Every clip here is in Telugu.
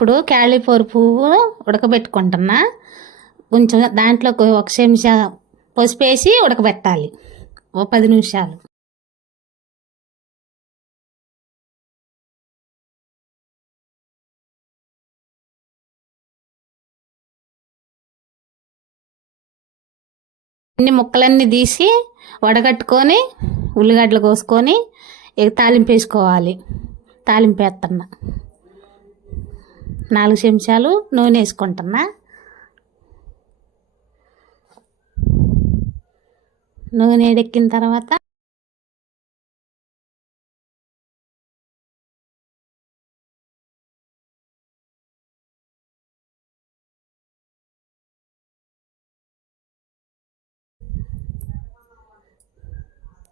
ఇప్పుడు క్యాలిఫోర్ పువ్వు ఉడకబెట్టుకుంటున్నా. కొంచెం దాంట్లో ఒక చెంచా పసుపు వేసి ఉడకబెట్టాలి. ఓ పది నిమిషాలు. అన్ని ముక్కలన్నీ తీసి వడగట్టుకొని ఉల్లిగడ్డలు కోసుకొని తాలింపు వేసుకోవాలి. తాలింపు వేస్తున్నా. నాలుగు చెంచాలు నూనె వేసుకుంటున్నా. నూనె ఎడెక్కిన తర్వాత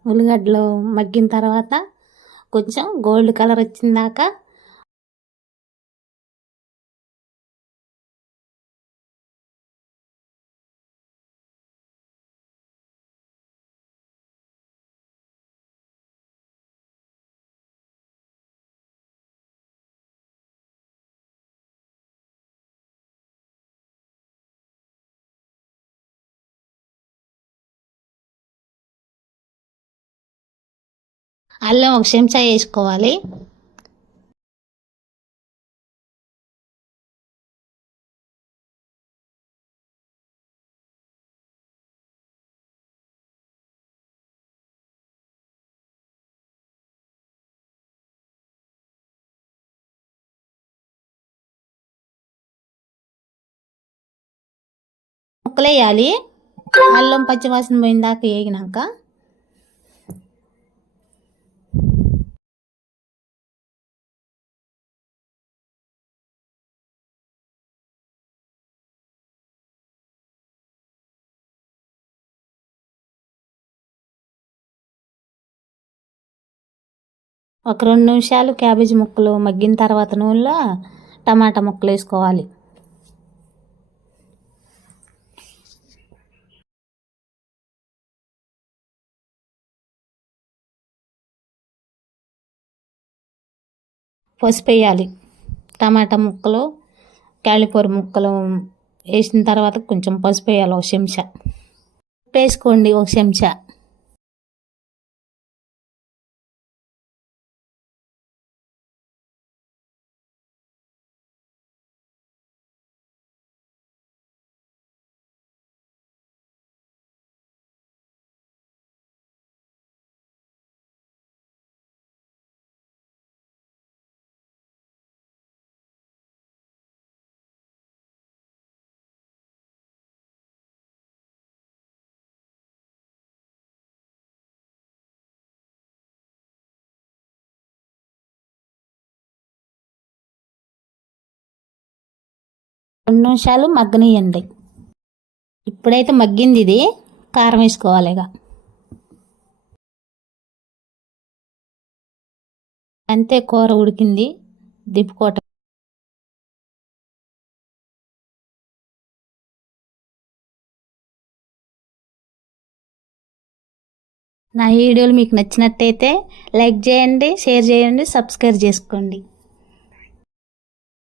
ఉల్లిగడ్డలు మగ్గిన తర్వాత కొంచెం గోల్డ్ కలర్ వచ్చిందాక అల్లం ఒక చెంచా వేసుకోవాలి. ముక్కలేయాలి. అల్లం పచ్చివాసన పోయిందాక వేగినాక ఒక రెండు నిమిషాలు క్యాబేజీ ముక్కలు మగ్గిన తర్వాత నూనెలో టమాటా ముక్కలు వేసుకోవాలి. పసుపు వేయాలి. టమాటా ముక్కలు క్యాలిఫ్లవర్ ముక్కలు వేసిన తర్వాత కొంచెం పసుపు వేయాలి ఒక చెంచా. వేసుకోండి ఒక చెంచా. రెండు నిమిషాలు మగ్గనియండి ఇప్పుడైతే మగ్గింది ఇది కారం వేసుకోవాలి ఇక అంతే కూర ఉడికింది దిప్పుకోట నా వీడియోలు మీకు నచ్చినట్టయితే లైక్ చేయండి షేర్ చేయండి సబ్స్క్రైబ్ చేసుకోండి.